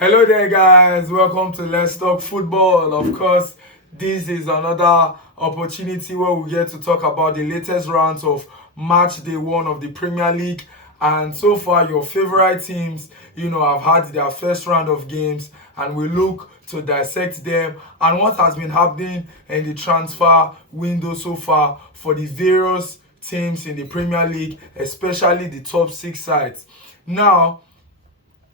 Hello there, guys. Welcome to Let's Talk Football. Of course, this is another opportunity where we get to talk about the latest rounds of match day one of the Premier League. And so far, your favorite teams, have had their first round of games, and we look to dissect them and what has been happening in the transfer window so far for the various teams in the Premier League, especially the top six sides. Now,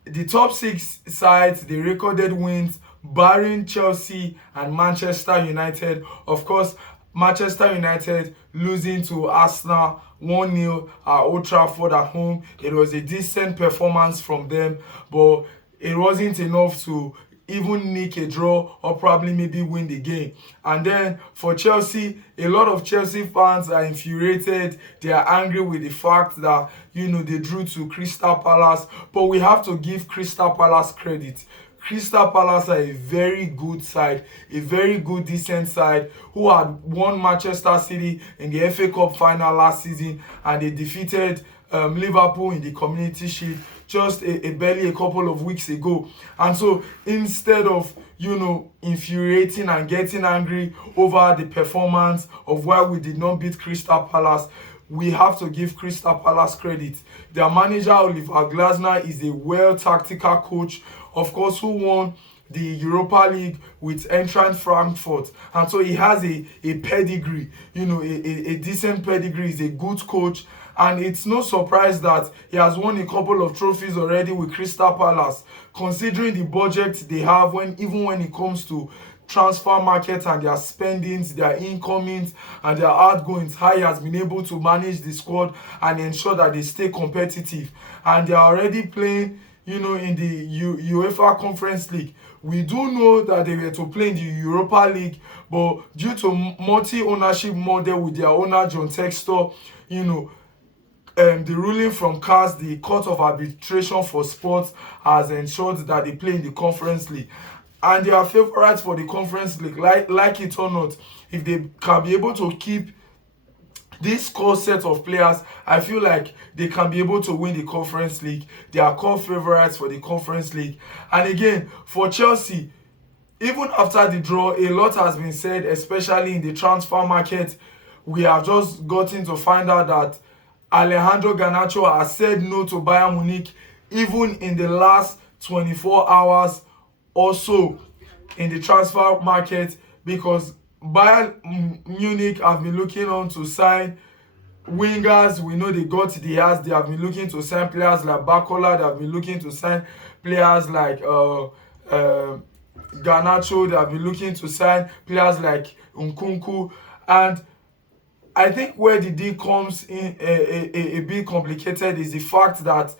the top six sides, they recorded wins barring Chelsea and Manchester United. Of course, Manchester United losing to Arsenal 1-0 at Old Trafford at home. It was a decent performance from them, but it wasn't enough to even nick a draw or probably maybe win the game. And then for Chelsea, a lot of Chelsea fans are infuriated. They are angry with the fact that they drew to Crystal Palace, but we have to give Crystal Palace credit. Crystal Palace are a very good side, a very good, decent side who had won Manchester City in the FA Cup final last season, and they defeated Liverpool in the Community Shield just barely a couple of weeks ago. And so instead of infuriating and getting angry over the performance of why we did not beat Crystal Palace, we have to give Crystal Palace credit. Their manager Oliver Glasner is a well tactical coach, of course, who won the Europa League with Eintracht Frankfurt, and so he has a pedigree, a decent pedigree. He's a good coach, and it's no surprise that he has won a couple of trophies already with Crystal Palace, considering the budget they have even when it comes to transfer market and their spendings, their incomings and their outgoings. How he has been able to manage the squad and ensure that they stay competitive, and they are already playing in the UEFA Conference League. We do know that they were to play in the Europa League, but due to multi-ownership model with their owner John Textor, the ruling from CAS, the Court of Arbitration for Sports, has ensured that they play in the Conference League. And they are favourites for the Conference League, like it or not. If they can be able to keep this core set of players, I feel like they can be able to win the Conference League. They are core favourites for the Conference League. And again, for Chelsea, even after the draw, a lot has been said, especially in the transfer market. We have just gotten to find out that Alejandro Garnacho has said no to Bayern Munich, even in the last 24 hours or so in the transfer market, because Bayern Munich have been looking on to sign wingers. We know they got Diaz. They have been looking to sign players like Bakola. They have been looking to sign players like Garnacho. They have been looking to sign players like Nkunku. And I think where the deal comes in a bit complicated is the fact that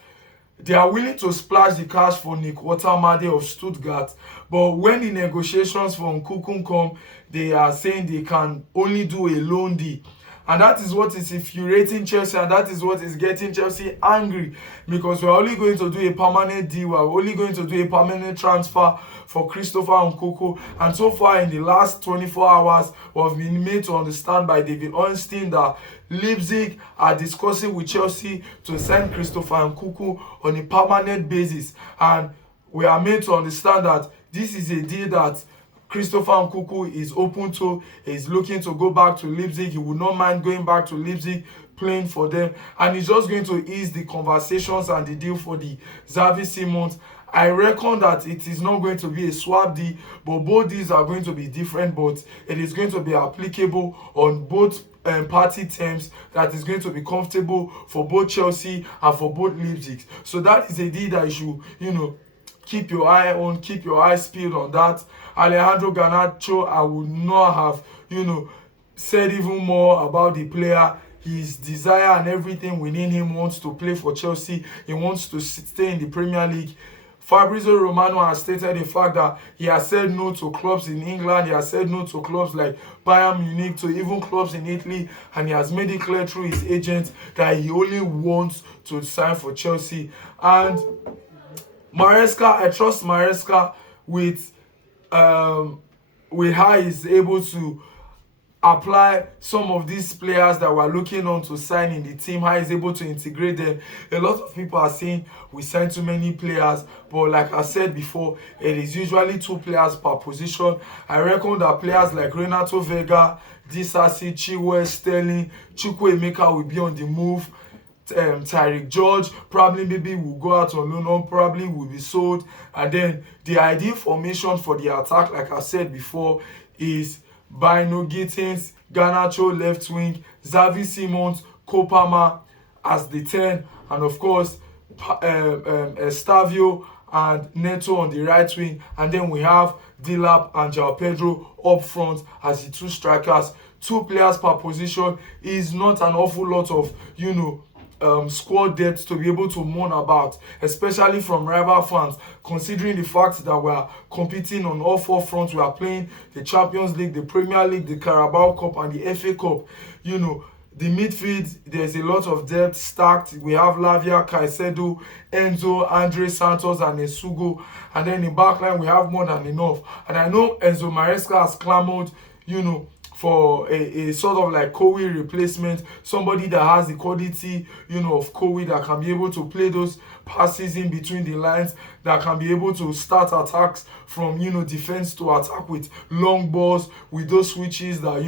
they are willing to splash the cash for Nick Watermade of Stuttgart, but when the negotiations for Nkunku come, they are saying they can only do a loan deal. And that is what is infuriating Chelsea, and that is what is getting Chelsea angry, because we're only going to do a permanent deal, we're only going to do a permanent transfer for Christopher Nkunku. And so far in the last 24 hours, we've been made to understand by David Ornstein that Leipzig are discussing with Chelsea to sign Christopher Nkunku on a permanent basis. And we are made to understand that this is a deal that Christopher Nkunku is open to. He's looking to go back to Leipzig. He would not mind going back to Leipzig, playing for them. And he's just going to ease the conversations and the deal for the Xavi Simons. I reckon that it is not going to be a swap deal, but both deals are going to be different, but it is going to be applicable on both party terms that is going to be comfortable for both Chelsea and for both Leipzig. So that is a deal that you should, keep your eye on, keep your eyes peeled on that. Alejandro Garnacho, I would not have, said even more about the player. His desire and everything within him wants to play for Chelsea. He wants to stay in the Premier League. Fabrizio Romano has stated the fact that he has said no to clubs in England. He has said no to clubs like Bayern Munich, to even clubs in Italy, and he has made it clear through his agent that he only wants to sign for Chelsea. And Maresca, I trust Maresca with how he's able to apply some of these players that we're looking on to sign in the team, how he's able to integrate them. A lot of people are saying we sign too many players, but like I said before, it is usually 2 players per position. I reckon that players like Renato Vega, Disasi, Chiwe, Sterling, Chukwuemeka will be on the move. Tyreek George probably maybe will go out on loan, or probably will be sold. And then the ideal formation for the attack, like I said before, is Bino Gittins, Garnacho left wing, Xavi Simons, Kopama as the 10, and of course Estavio and Neto on the right wing. And then we have Dilap and João Pedro up front as the 2 strikers. 2 players per position is not an awful lot of, squad depth to be able to mourn about, especially from rival fans, considering the fact that we are competing on all 4 fronts. We are playing the Champions League, the Premier League, the Carabao Cup, and the FA Cup. The midfield, there's a lot of depth stacked. We have Lavia, Caicedo, Enzo, Andre Santos, and Esugo. And then in backline, we have more than enough. And I know Enzo Maresca has clamored, for a sort of like Kowi replacement, somebody that has the quality, of Kowi, that can be able to play those passes in between the lines, that can be able to start attacks from, defense to attack with long balls, with those switches that,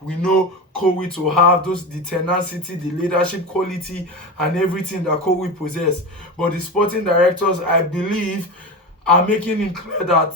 we know Kowi to have, the tenacity, the leadership quality, and everything that Kowi possesses. But the sporting directors, I believe, are making it clear that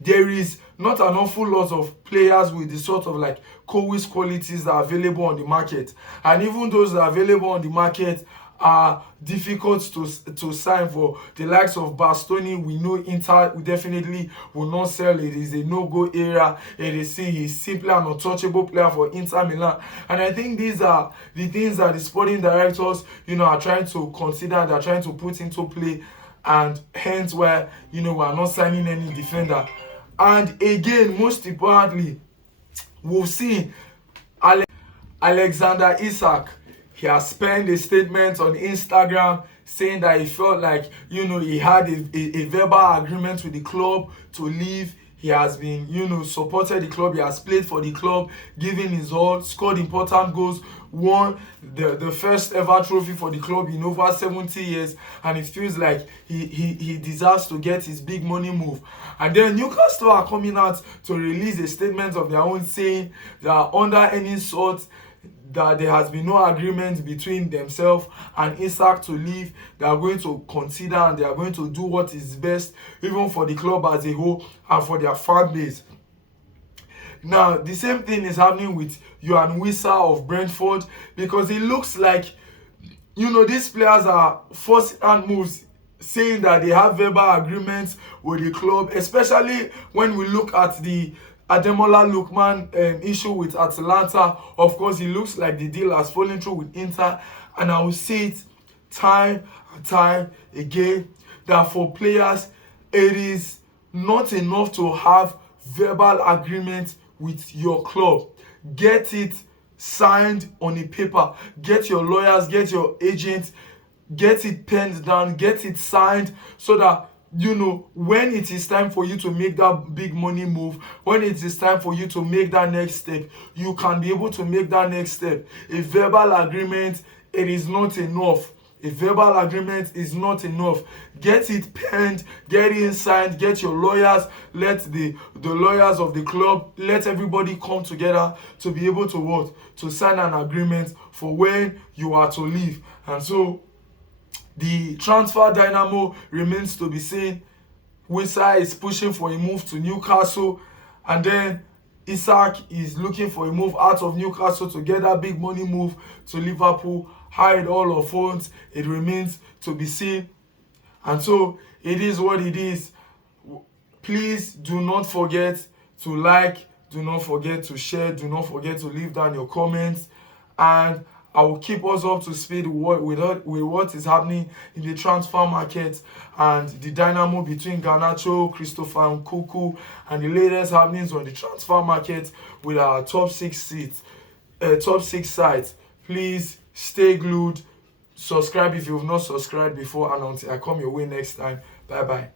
there is not an awful lot of players with the sort of like Kowi's qualities that are available on the market. And even those that are available on the market are difficult to sign. For the likes of Bastoni, we know Inter we definitely will not sell. It is a no-go area. He's simply an untouchable player for Inter Milan. And I think these are the things that the sporting directors, are trying to consider, they're trying to put into play, and hence why, we are not signing any defender. And again, most importantly, we've seen Alexander Isak. He has penned a statement on Instagram saying that he felt like, he had a verbal agreement with the club to leave. He has been, supported the club. He has played for the club, given his all, scored important goals, won the first ever trophy for the club in over 70 years. And it feels like he deserves to get his big money move. And then Newcastle are coming out to release a statement of their own, saying that under any sort, that there has been no agreement between themselves and Isak to leave. They are going to consider, and they are going to do what is best, even for the club as a whole and for their fan base. Now, the same thing is happening with Yohan Wissa of Brentford, because it looks like, these players are forcing hand moves, saying that they have verbal agreements with the club, especially when we look at the Ademola Lookman issue with Atalanta. Of course, it looks like the deal has fallen through with Inter, and I will say it time and time again that for players, it is not enough to have verbal agreement with your club. Get it signed on a paper. Get your lawyers, get your agents, get it penned down, get it signed, so that when it is time for you to make that big money move, when it is time for you to make that next step, you can be able to make that next step. A verbal agreement, it is not enough. A verbal agreement is not enough. Get it penned, get it signed, get your lawyers, let the lawyers of the club, let everybody come together to be able to what? To sign an agreement for when you are to leave. And so the transfer dynamo remains to be seen. Wissa is pushing for a move to Newcastle, and then Isak is looking for a move out of Newcastle to get that big money move to Liverpool. How it all unfolds, it remains to be seen. And so it is what it is. Please do not forget to like, do not forget to share, do not forget to leave down your comments, and I will keep us up to speed with what is happening in the transfer market and the dynamo between Garnacho, Christopher Nkunku, and the latest happenings on the transfer market with our top six sites. Please stay glued. Subscribe if you have not subscribed before, and until I come your way next time. Bye bye.